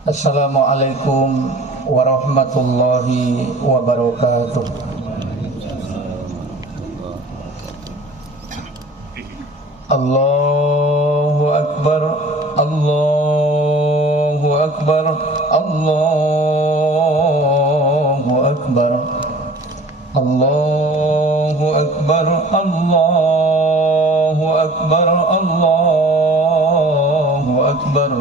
Assalamualaikum warahmatullahi wabarakatuh. Allahu Akbar, Allahu Akbar, Allahu Akbar, Allahu Akbar, Allahu Akbar, Allahu Akbar,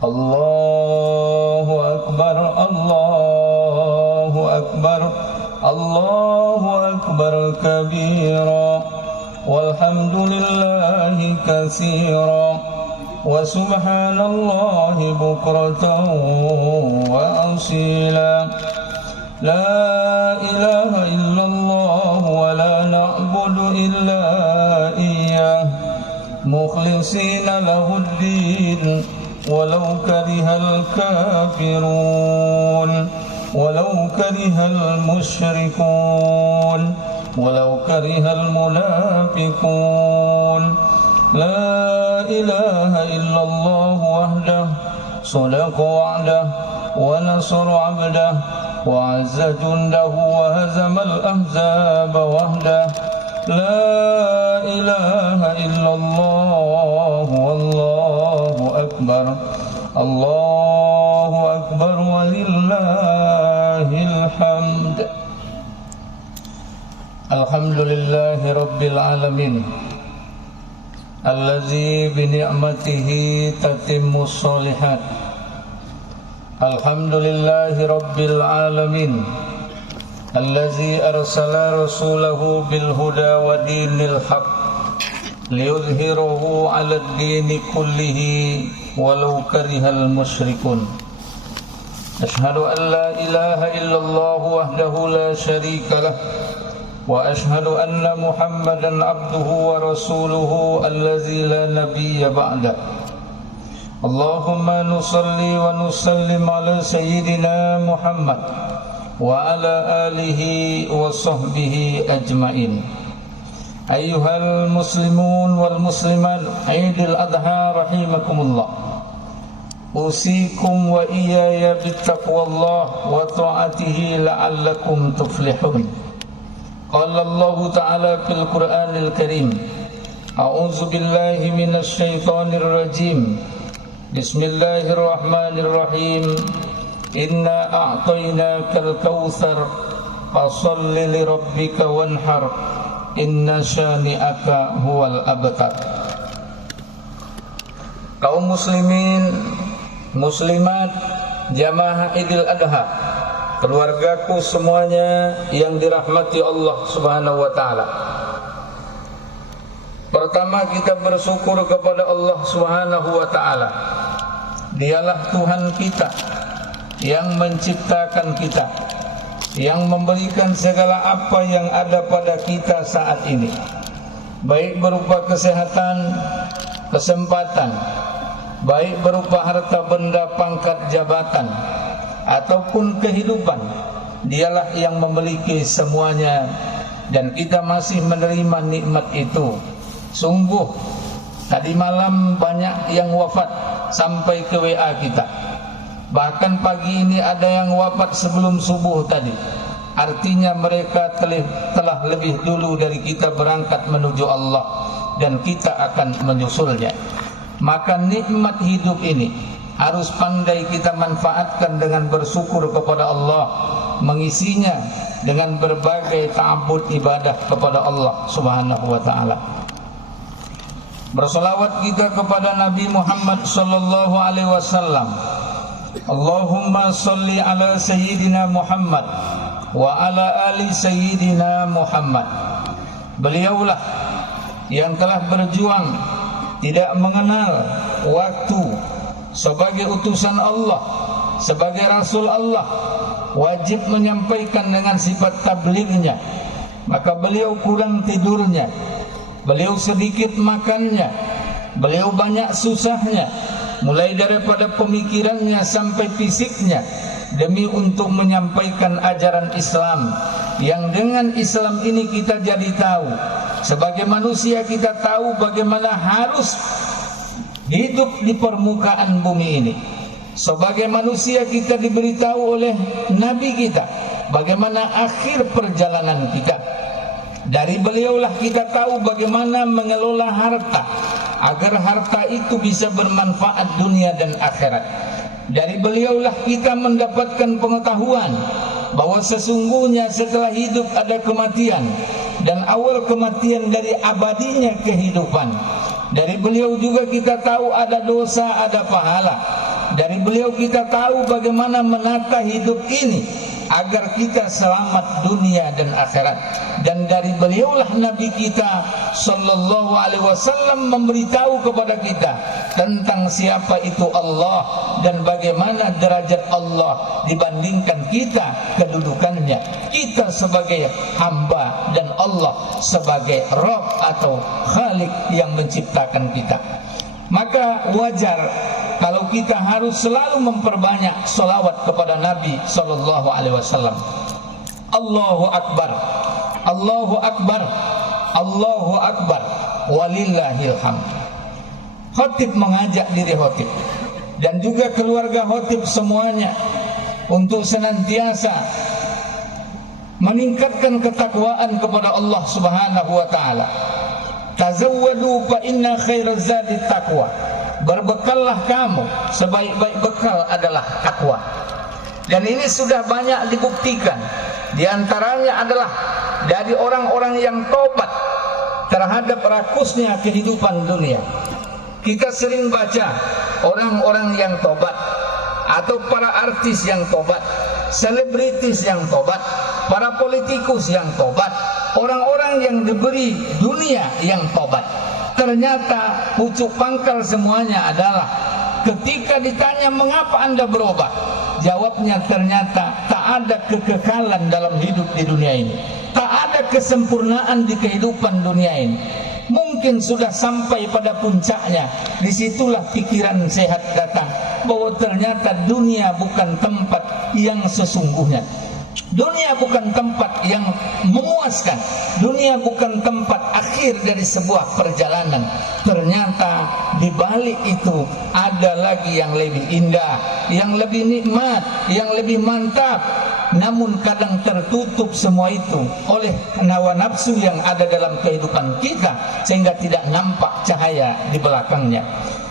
Allahu Akbar, Allahu Akbar, Allahu Akbar kabira, walhamdulillahi katsira, wa subhanallahi bukratan wa asila. La ilaha illallah wa la na'budu illa iyyah, mukhlishina lahuddin walau karihal kafirun, walau karihal musyrikun, walau karihal munafiqun. La ilaha illallah wahdah, sadaqa wa'dah, wa nasara 'abdah, wa 'azza jundahu, wa hazamal ahzaba wahdah. La ilaha illallah wallahu akbar, Allahu akbar walillahil hamd. Alhamdulillahi rabbil alamin, allazi bi ni'matihi tatimmus sholihat. Alhamdulillahi rabbil alamin, allazi arsala rasulahu bil huda wa dinil haq, liyudhhirahu 'alad dini kullihi walau karihal musyrikun. Ashhadu an la ilaha illallah wahdahu la syarika lah, wa ashhadu anna Muhammadan abduhu wa rasuluhu allazi la nabiyya ba'da. Allahumma nusalli wa nusallim ala sayyidina Muhammad wa ala alihi wa sahbihi ajmain. Ayyuhal muslimun wal muslimat, Aidil Adha rahimakumullah. Usikum wa iyaya bittaqwallah wa ta'atihi la'allakum tuflihun. Qala Allah Ta'ala fil Qur'anil Karim, A'udzu billahi minasy syaithanir rajim. Bismillahirrahmanirrahim. Inna a'tainakal kautsar fasholli lirabbika wanhar, inna syani'aka huwal abtar. Kaum muslimin, muslimat, jamaah Idul Adha, keluargaku semuanya yang dirahmati Allah Subhanahu wa taala. Pertama, kita bersyukur kepada Allah Subhanahu wa taala. Dialah Tuhan kita yang menciptakan kita, yang memberikan segala apa yang ada pada kita saat ini, baik berupa kesehatan, kesempatan, baik berupa harta benda, pangkat, jabatan, ataupun kehidupan. Dialah yang memiliki semuanya, dan kita masih menerima nikmat itu. Sungguh tadi malam banyak yang wafat sampai ke WA kita. Bahkan pagi ini ada yang wafat sebelum subuh tadi. Artinya mereka telah lebih dulu dari kita berangkat menuju Allah, dan kita akan menyusulnya. Maka nikmat hidup ini harus pandai kita manfaatkan dengan bersyukur kepada Allah, mengisinya dengan berbagai ta'abbud ibadah kepada Allah Subhanahu wa taala. Bersolawat kita kepada Nabi Muhammad sallallahu alaihi wasallam. Allahumma salli ala sayyidina Muhammad wa ala ali sayyidina Muhammad. Beliaulah yang telah berjuang, tidak mengenal waktu, sebagai utusan Allah, sebagai Rasul Allah, wajib menyampaikan dengan sifat tablignya. Maka beliau kurang tidurnya, beliau sedikit makannya, beliau banyak susahnya, mulai daripada pemikirannya sampai fisiknya, demi untuk menyampaikan ajaran Islam, yang dengan Islam ini kita jadi tahu, sebagai manusia kita tahu bagaimana harus hidup di permukaan bumi ini. Sebagai manusia kita diberitahu oleh Nabi kita bagaimana akhir perjalanan kita. Dari beliaulah kita tahu bagaimana mengelola harta agar harta itu bisa bermanfaat dunia dan akhirat. Dari beliaulah kita mendapatkan pengetahuan bahwa sesungguhnya setelah hidup ada kematian dan awal kematian dari abadinya kehidupan. Dari beliau juga kita tahu ada dosa, ada pahala. Dari beliau kita tahu bagaimana menata hidup ini agar kita selamat dunia dan akhirat. Dan dari beliaulah Nabi kita sallallahu alaihi wasallam memberitahu kepada kita tentang siapa itu Allah dan bagaimana derajat Allah dibandingkan kita kedudukannya. Kita sebagai hamba dan Allah sebagai Rabb atau Khalik yang menciptakan kita. Maka wajar kalau kita harus selalu memperbanyak salawat kepada Nabi sallallahu alaihi wasallam. Allahu akbar. Allahu akbar. Allahu akbar. Walillahil hamd. Khatib mengajak diri khatib dan juga keluarga khatib semuanya untuk senantiasa meningkatkan ketakwaan kepada Allah Subhanahu wa taala. Tazawwadu fa inna khairaz zadi taqwa. Berbekallah kamu, sebaik-baik bekal adalah takwa. Dan ini sudah banyak dibuktikan. Di antaranya adalah dari orang-orang yang tobat terhadap rakusnya kehidupan dunia. Kita sering baca orang-orang yang tobat atau para artis yang tobat, selebritis yang tobat, para politikus yang tobat, orang-orang yang diberi dunia yang tobat. Ternyata pucuk pangkal semuanya adalah ketika ditanya mengapa Anda berubah, jawabnya ternyata tak ada kekekalan dalam hidup di dunia ini, tak ada kesempurnaan di kehidupan dunia ini. Mungkin sudah sampai pada puncaknya, disitulah pikiran sehat datang bahwa ternyata dunia bukan tempat yang sesungguhnya. Dunia bukan tempat yang memuaskan. Dunia bukan tempat akhir dari sebuah perjalanan. Ternyata di balik itu ada lagi yang lebih indah, yang lebih nikmat, yang lebih mantap. Namun kadang tertutup semua itu oleh hawa nafsu yang ada dalam kehidupan kita sehingga tidak nampak cahaya di belakangnya.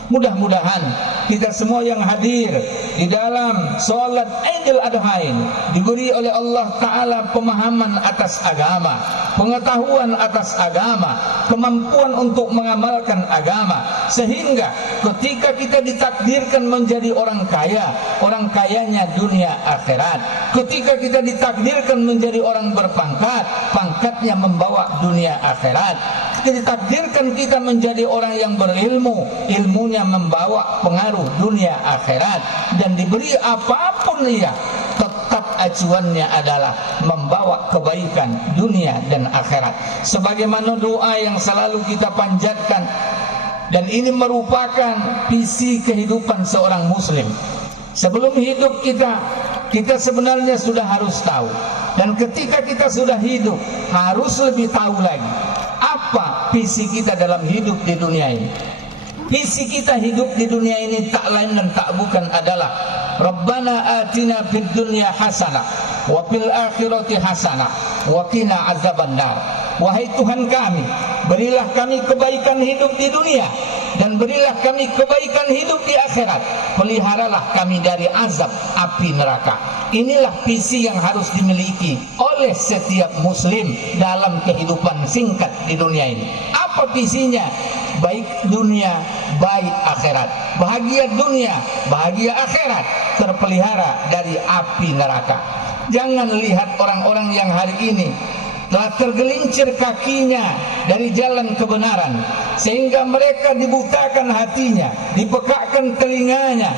Mudah-mudahan kita semua yang hadir di dalam salat Idul Adha ini diberi oleh Allah Ta'ala pemahaman atas agama, pengetahuan atas agama, kemampuan untuk mengamalkan agama, sehingga ketika kita ditakdirkan menjadi orang kaya, orang kayanya dunia akhirat. Ketika kita ditakdirkan menjadi orang berpangkat, pangkatnya membawa dunia akhirat. Ditakdirkan kita menjadi orang yang berilmu, ilmunya membawa pengaruh dunia akhirat. Dan diberi apapun ia, tetap acuannya adalah membawa kebaikan dunia dan akhirat. Sebagaimana doa yang selalu kita panjatkan, dan ini merupakan visi kehidupan seorang muslim. Sebelum hidup kita sebenarnya sudah harus tahu, dan ketika kita sudah hidup harus lebih tahu lagi apa visi kita dalam hidup di dunia ini. Visi kita hidup di dunia ini tak lain dan tak bukan adalah Rabbana atina fid dunya hasanah wa fil akhirati hasanah wa qina azabannar. Wahai Tuhan kami, berilah kami kebaikan hidup di dunia dan berilah kami kebaikan hidup di akhirat. Peliharalah kami dari azab api neraka. Inilah visi yang harus dimiliki oleh setiap muslim dalam kehidupan singkat di dunia ini. Apa visinya? Baik dunia, baik akhirat. Bahagia dunia, bahagia akhirat, terpelihara dari api neraka. Jangan lihat orang-orang yang hari ini telah tergelincir kakinya dari jalan kebenaran, sehingga mereka dibutakan hatinya, dipekakkan telinganya.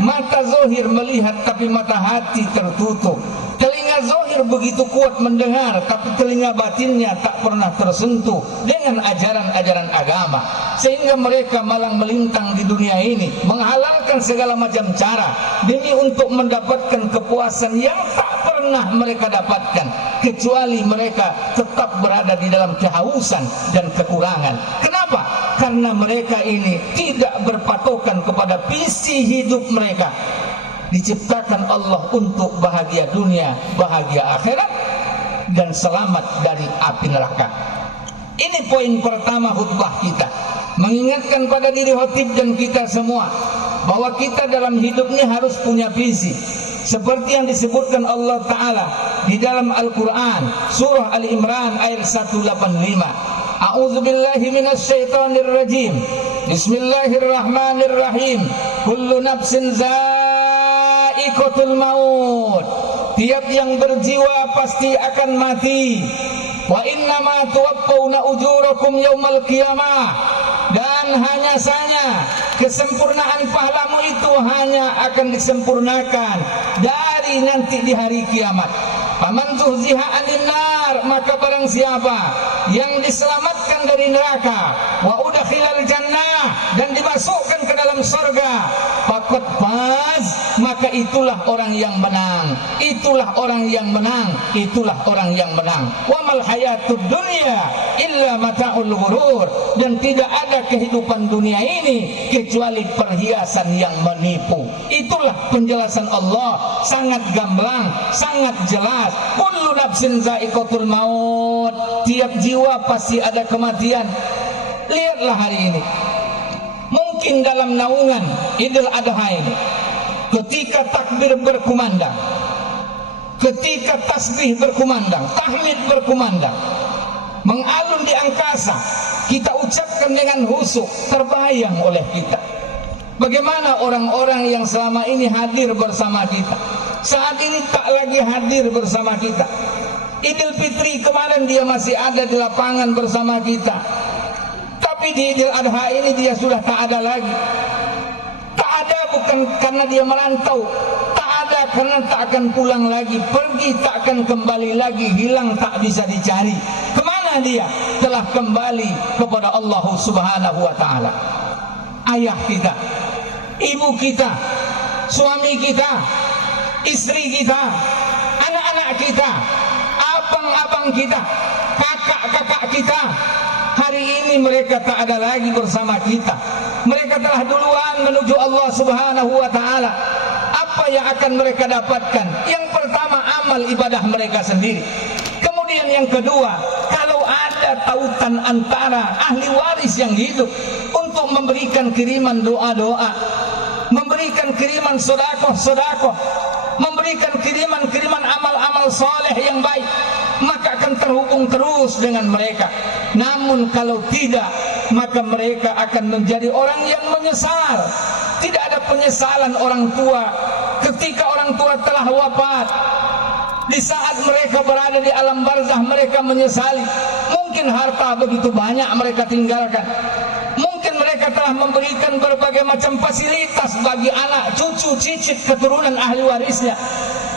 Mata zahir melihat tapi mata hati tertutup. Telinga zahir begitu kuat mendengar, tapi telinga batinnya tak pernah tersentuh dengan ajaran-ajaran agama. Sehingga mereka malang melintang di dunia ini, menghalalkan segala macam cara demi untuk mendapatkan kepuasan yang tak pernah mereka dapatkan, kecuali mereka tetap berada di dalam kehausan dan kekurangan. Kenapa? Karena mereka ini tidak berpatokan kepada visi hidup mereka. diciptakan Allah untuk bahagia dunia, bahagia akhirat, dan selamat dari api neraka. Ini poin pertama khutbah kita, mengingatkan pada diri khotib dan kita semua bahwa kita dalam hidup ini harus punya visi, seperti yang disebutkan Allah Ta'ala di dalam Al-Quran surah Al-Imran ayat 185. A'udzubillahi minasyaitonir rajim. Bismillahirrahmanirrahim. Kullu nafsin za'iqatul maut. Tiap yang berjiwa pasti akan mati. Wa innama tuwaffawna ujurakum yaumal qiyamah. Dan hanya saja kesempurnaan pahlamu itu hanya akan disempurnakan dari nanti di hari kiamat. Faman zuhziha 'anil nar, maka barang siapa yang diselamatkan dari neraka, wa udkhilal jannah, dan dimasukkan ke dalam surga, faqad faz, maka itulah orang yang menang. Itulah orang yang menang. Itulah orang yang menang. Wa mal hayatud dunya illa mata'ul ghurur, dan tidak ada kehidupan dunia ini kecuali perhiasan yang menipu. Itulah penjelasan Allah, sangat gamblang, sangat jelas. Kullu nafsin za'iqatul maut. Tiap jiwa pasti ada kematian. Lihatlah hari ini, mungkin dalam naungan Idul Adha ini, ketika takbir berkumandang, ketika tasbih berkumandang, tahmid berkumandang, mengalun di angkasa, kita ucapkan dengan khusyuk, terbayang oleh kita bagaimana orang-orang yang selama ini hadir bersama kita, saat ini tak lagi hadir bersama kita. Idul Fitri kemarin dia masih ada di lapangan bersama kita, tapi di Idul Adha ini dia sudah tak ada lagi. Tak ada bukan karena dia merantau, tak ada karena tak akan pulang lagi, pergi tak akan kembali lagi, hilang tak bisa dicari. Kemana dia? Telah kembali kepada Allah Subhanahu wa Ta'ala. Ayah kita, ibu kita, suami kita, istri kita, anak-anak kita, abang-abang kita, kakak-kakak kita, hari ini mereka tak ada lagi bersama kita. Mereka telah duluan menuju Allah Subhanahu wa Ta'ala. Apa yang akan mereka dapatkan? Yang pertama, amal ibadah mereka sendiri. Kemudian yang kedua, kalau ada tautan antara ahli waris yang hidup untuk memberikan kiriman doa-doa, memberikan kiriman sedekah-sedekah, memberikan kiriman amal-amal soleh yang baik, maka akan terhubung terus dengan mereka. Namun kalau tidak, maka mereka akan menjadi orang yang menyesal. Tidak ada penyesalan orang tua ketika orang tua telah wafat. Di saat mereka berada di alam barzah, mereka menyesali. Mungkin harta begitu banyak mereka tinggalkan, mungkin mereka telah memberikan berbagai macam fasilitas bagi anak, cucu, cicit, keturunan ahli warisnya,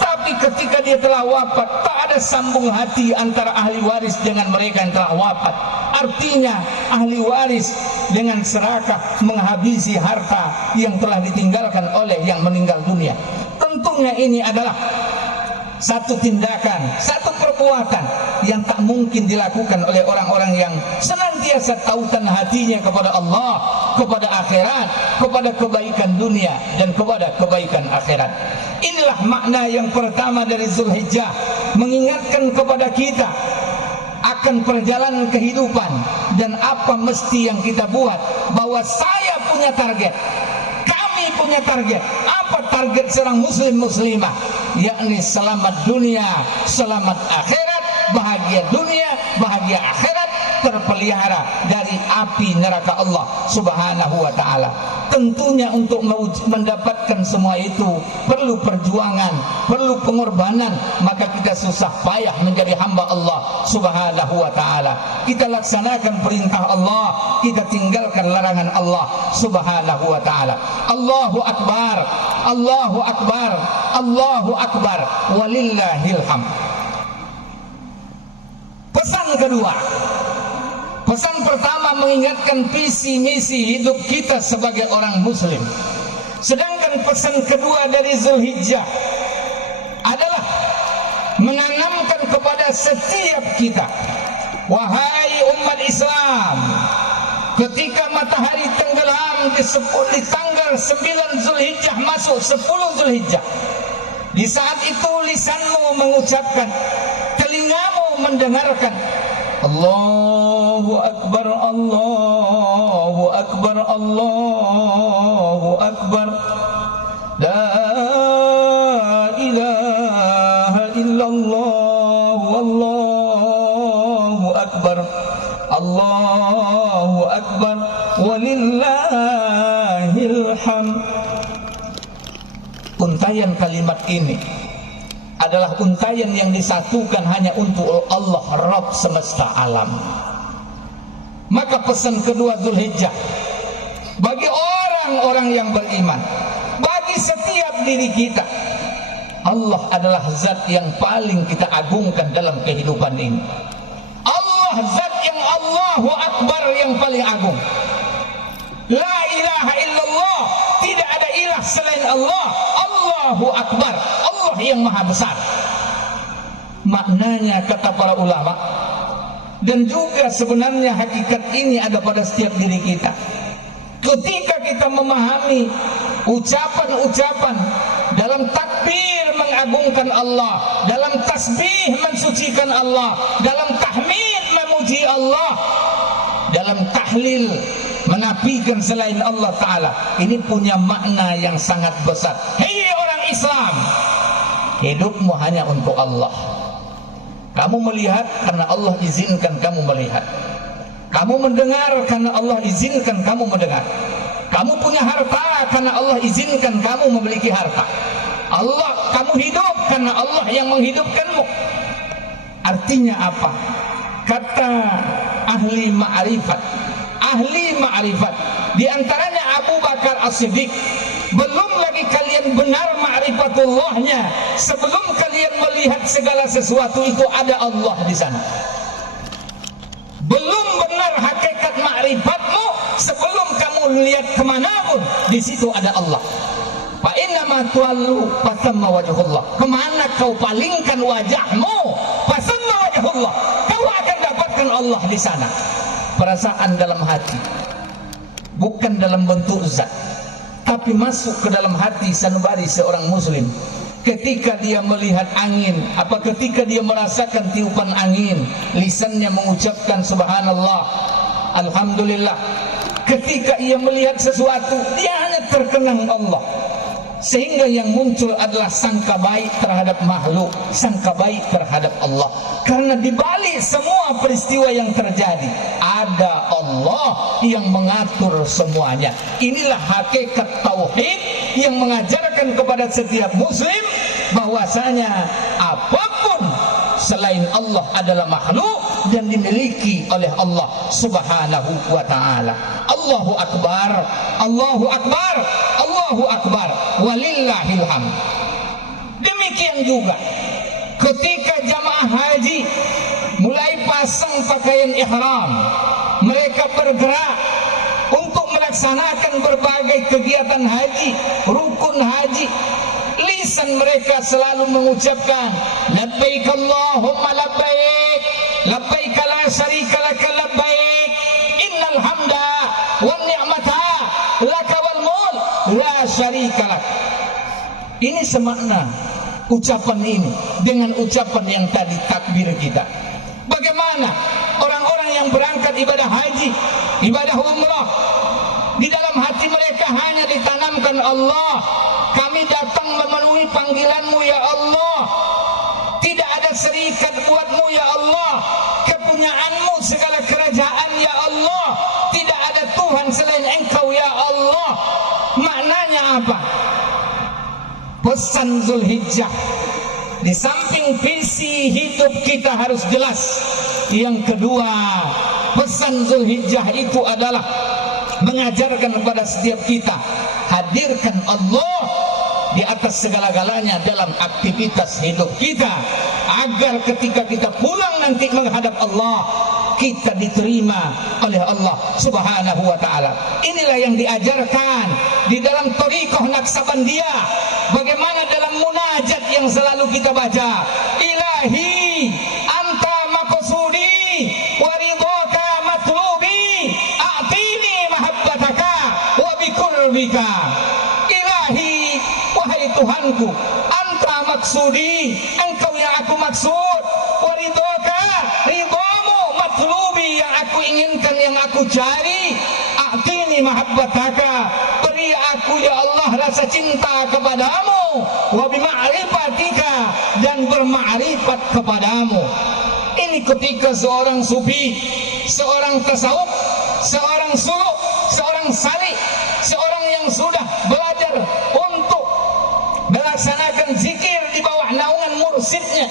tapi ketika dia telah wafat, tak ada sambung hati antara ahli waris dengan mereka yang telah wafat. Artinya ahli waris dengan serakah menghabisi harta yang telah ditinggalkan oleh yang meninggal dunia. Tentunya ini adalah satu tindakan, satu perbuatan yang tak mungkin dilakukan oleh orang-orang yang senantiasa tautan hatinya kepada Allah, kepada akhirat, kepada kebaikan dunia dan kepada kebaikan akhirat. Inilah makna yang pertama dari Zulhijjah, mengingatkan kepada kita akan perjalanan kehidupan dan apa mesti yang kita buat, bahwa saya punya target, kami punya target. Apa target seorang muslim muslimah? Yakni selamat dunia, selamat akhirat, bahagia dunia, bahagia akhirat, terpelihara dari api neraka Allah Subhanahu wa Ta'ala. Tentunya untuk mendapatkan semua itu perlu perjuangan, perlu pengorbanan. Maka kita susah payah menjadi hamba Allah Subhanahu wa Ta'ala. Kita laksanakan perintah Allah, kita tinggalkan larangan Allah Subhanahu wa Ta'ala. Allahu Akbar, Allahu Akbar, Allahu Akbar, walillahil hamd. Pesan kedua, pesan pertama mengingatkan visi misi hidup kita sebagai orang muslim. Sedangkan pesan kedua dari Zulhijjah adalah menanamkan kepada setiap kita, wahai umat Islam, ketika matahari tenggelam Islam di tanggal 9 Zulhijjah masuk 10 Zulhijjah. Di saat itu lisanmu mengucapkan, telingamu mendengarkan, Allahu Akbar, Allahu Akbar, Allahu Akbar, La ilaha illallah, Wallahu Akbar, Allahu Akbar, walillahil hamd. Untayan kalimat ini adalah untayan yang disatukan hanya untuk Allah Rabb semesta alam. Maka pesan kedua Zulhijjah bagi orang-orang yang beriman, bagi setiap diri kita, Allah adalah zat yang paling kita agungkan dalam kehidupan ini. Allah zat yang Allahu Akbar, yang paling agung. La ilaha illallah, tidak ada ilah selain Allah. Allahu Akbar, Allah yang maha besar. Maknanya kata para ulama, dan juga sebenarnya hakikat ini ada pada setiap diri kita. Ketika kita memahami ucapan-ucapan dalam takbir mengagungkan Allah, dalam tasbih mensucikan Allah, dalam tahmid memuji Allah, dalam tahlil menafikan selain Allah Ta'ala, ini punya makna yang sangat besar. Hei orang Islam, hidupmu hanya untuk Allah. Kamu melihat karena Allah izinkan kamu melihat. Kamu mendengar karena Allah izinkan kamu mendengar. Kamu punya harta karena Allah izinkan kamu memiliki harta. Kamu hidup karena Allah yang menghidupkanmu. Artinya apa? Kata ahli ma'rifat, di antaranya Abu Bakar As-Siddiq, belum lagi kalian benar ma'rifatullahnya sebelum kalian melihat segala sesuatu itu ada Allah di sana. Belum benar hakikat ma'rifatmu sebelum kamu lihat kemanapun, di situ ada Allah. Fa inna ma tuallu fasamma wajhullah. Kemana kau palingkan wajahmu, fasamma wajhullah, kau akan dapatkan Allah di sana. Perasaan dalam hati, bukan dalam bentuk zat, tapi masuk ke dalam hati sanubari seorang muslim. Ketika dia melihat angin, ketika dia merasakan tiupan angin, lisannya mengucapkan subhanallah, alhamdulillah. Ketika ia melihat sesuatu, dia hanya terkenang Allah, sehingga yang muncul adalah sangka baik terhadap makhluk, sangka baik terhadap Allah. Karena di balik semua peristiwa yang terjadi ada Allah yang mengatur semuanya. Inilah hakikat tauhid yang mengajarkan kepada setiap muslim bahwasanya apapun selain Allah adalah makhluk dan dimiliki oleh Allah Subhanahu wa ta'ala. Allahu Akbar, Allahu Akbar, Allahu Akbar, walillahil hamd. Demikian juga ketika jamaah haji mulai pasang pakaian ihram, mereka bergerak untuk melaksanakan berbagai kegiatan haji, rukun haji. Lisan mereka selalu mengucapkan labbaik Allahumma labbaik, labbaik la syarika laka labbaik, innal hamda wan ni'mata laka wal mulk la syarika lak. Ini semakna ucapan ini dengan ucapan yang tadi takbir kita. Bagaimana orang-orang yang berangkat ibadah haji, ibadah umrah, di dalam hati mereka hanya ditanamkan Allah, kami datang memenuhi panggilanmu ya Allah, tidak ada serikat buatmu ya Allah, kepunyaanmu segala kerajaan ya Allah, tidak ada Tuhan selain engkau ya Allah. Maknanya apa? Pesan Zulhijjah, di samping visi hidup kita harus jelas. Yang kedua, pesan Zulhijjah itu adalah mengajarkan kepada setiap kita, hadirkan Allah di atas segala-galanya dalam aktivitas hidup kita, agar ketika kita pulang nanti menghadap Allah, kita diterima oleh Allah Subhanahu wa ta'ala. Inilah yang diajarkan di dalam thariqah Naqsabandiyah. Bagaimana dalam munajat yang selalu kita baca, Ilahi anta maqsudi wa ridhaka matlubi a'tini mahabbataka Tuhanku, anta maksudi, engkau yang aku maksud, waridoka, ridhamu, matlubi, yang aku inginkan, yang aku cari, a'tini mahabbataka, beri aku ya Allah rasa cinta kepadamu, wa bima'rifatika, dan berma'rifat kepadamu. Ini ketika seorang sufi, seorang tasawuf, seorang suluk, seorang salik, seorang yang sudah belajar untuk melaksanakan zikir di bawah naungan mursyidnya,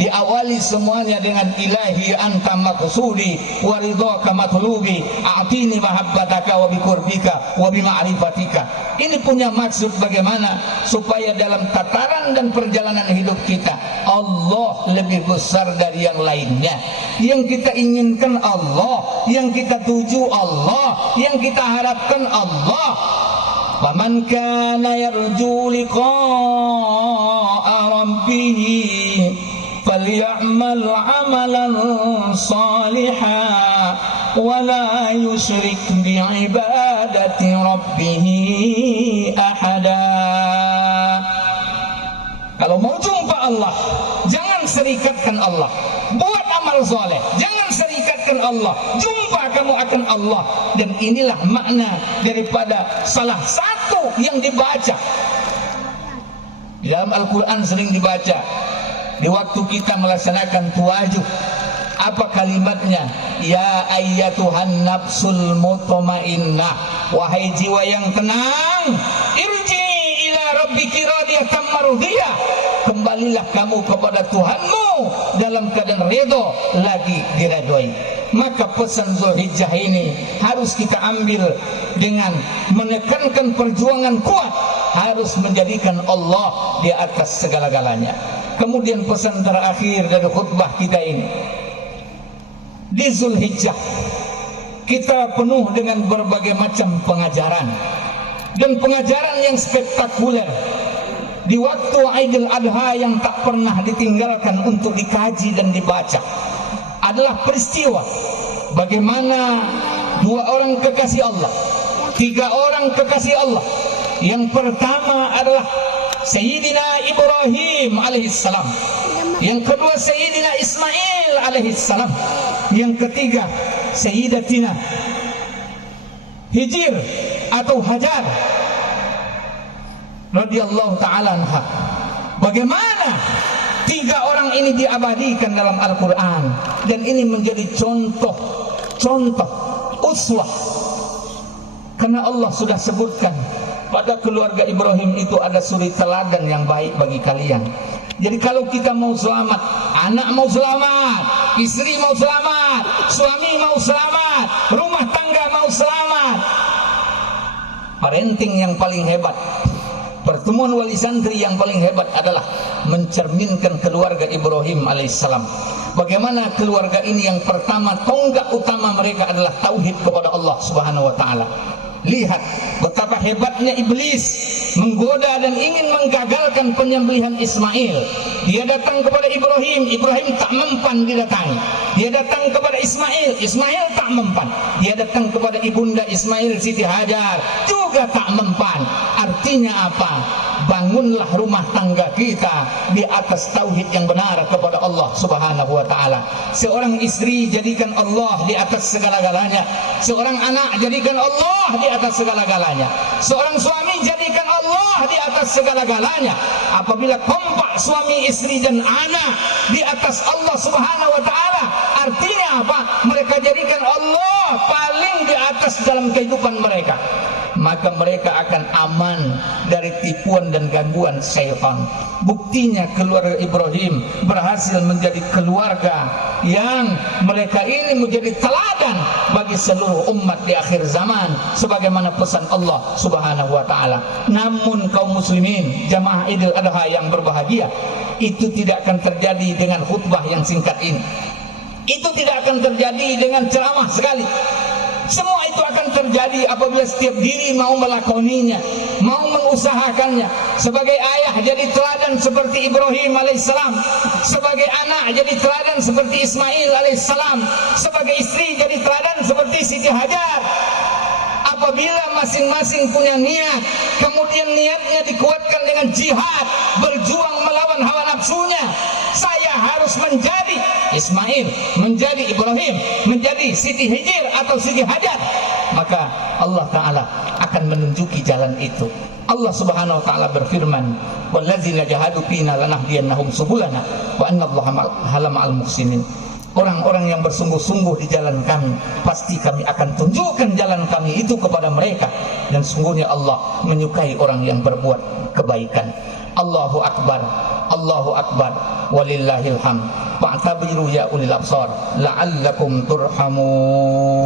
diawali semuanya dengan ilahi anta maqsudi wa ridhaka matlubi a'tini mahabbataka wa biqurbika wa bima'rifatika. Ini punya maksud bagaimana supaya dalam tataran dan perjalanan hidup kita Allah lebih besar dari yang lainnya. Yang kita inginkan Allah, yang kita tuju Allah, yang kita harapkan Allah. Faman kana yarju liqa'a rabbih falyamal 'amalan shalihan wa la yusyrik bi'ibadati rabbih ahada. Kalau mau jumpa Allah, jangan serikatkan Allah. Buat amal soleh, jangan serikatkan Allah. Jumpa kamu akan Allah. Dan inilah makna daripada salah satu yang dibaca di dalam Al-Quran, sering dibaca di waktu kita melaksanakan tuwajuh. Apa kalimatnya? Ya ayyatuhan nafsul mutmainnah, wahai jiwa yang tenang, irji ila rabbiki radiyatan mardiyah, kembalilah kamu kepada Tuhanmu dalam keadaan ridho, lagi diridhoi. Maka pesan Zulhijjah ini harus kita ambil dengan menekankan perjuangan kuat, harus menjadikan Allah di atas segala-galanya. Kemudian pesan terakhir dari khutbah kita ini, di Zulhijjah kita penuh dengan berbagai macam pengajaran, dan pengajaran yang spektakuler. Di waktu Idul Adha yang tak pernah ditinggalkan untuk dikaji dan dibaca adalah peristiwa bagaimana dua orang kekasih Allah, tiga orang kekasih Allah. Yang pertama adalah Sayyidina Ibrahim alaihissalam, yang kedua Sayyidina Ismail alaihissalam, yang ketiga Sayyidatina Hijir atau Hajar radhiyallahu ta'ala anha. Bagaimana tiga orang ini diabadikan dalam Al-Quran, dan ini menjadi contoh uswah, karena Allah sudah sebutkan pada keluarga Ibrahim itu ada suri teladan yang baik bagi kalian. Jadi kalau kita mau selamat, anak mau selamat, istri mau selamat, suami mau selamat, rumah tangga mau selamat, parenting yang paling hebat, pertemuan wali santri yang paling hebat adalah mencerminkan keluarga Ibrahim alaihissalam. Bagaimana keluarga ini yang pertama, tonggak utama mereka adalah tauhid kepada Allah subhanahu wa ta'ala. Lihat betapa hebatnya iblis menggoda dan ingin menggagalkan penyembelihan Ismail. Dia datang kepada Ibrahim, Ibrahim tak mempan didatangi. Dia datang kepada Ismail, Ismail tak mempan. Dia datang kepada ibunda Ismail, Siti Hajar, juga tak mempan. Artinya apa? Bangunlah rumah tangga kita di atas tauhid yang benar kepada Allah subhanahu wa ta'ala. Seorang istri jadikan Allah di atas segala-galanya. Seorang anak jadikan Allah di atas segala-galanya. Seorang suami jadikan Allah di atas segala-galanya. Apabila kompak suami, istri dan anak di atas Allah subhanahu wa ta'ala, artinya apa? Mereka jadikan Allah paling di atas dalam kehidupan mereka. Maka mereka akan aman dari tipuan dan gangguan syaitan. Buktinya keluarga Ibrahim berhasil menjadi keluarga yang mereka ini menjadi teladan bagi seluruh umat di akhir zaman, sebagaimana pesan Allah subhanahu wa ta'ala. Namun kaum muslimin, jamaah Idul Adha yang berbahagia, itu tidak akan terjadi dengan khutbah yang singkat ini. Itu tidak akan terjadi dengan ceramah sekali. Semua itu akan terjadi apabila setiap diri mau melakoninya, mau mengusahakannya. Sebagai ayah jadi teladan seperti Ibrahim alaihissalam, sebagai anak jadi teladan seperti Ismail alaihissalam, sebagai istri jadi teladan seperti Siti Hajar. apabila masing-masing punya niat, kemudian niatnya dikuatkan dengan jihad, berjuang melawan hawa nafsunya, saya harus menjadi Ismail, menjadi Ibrahim, menjadi Siti Hijir atau Siti Hajar, maka Allah Ta'ala akan menunjuki jalan itu. Allah Subhanahu wa Ta'ala berfirman, wallazina jahadu fina lanahdiyannahum subulana wa annallaha ma'al muhsinin. Orang-orang yang bersungguh-sungguh di jalan kami, pasti kami akan tunjukkan jalan kami itu kepada mereka, dan sungguhnya Allah menyukai orang yang berbuat kebaikan. Allahu Akbar, Allahu Akbar, walillahil hamd. Fa'tabiru ya ulil absar la'allakum turhamun.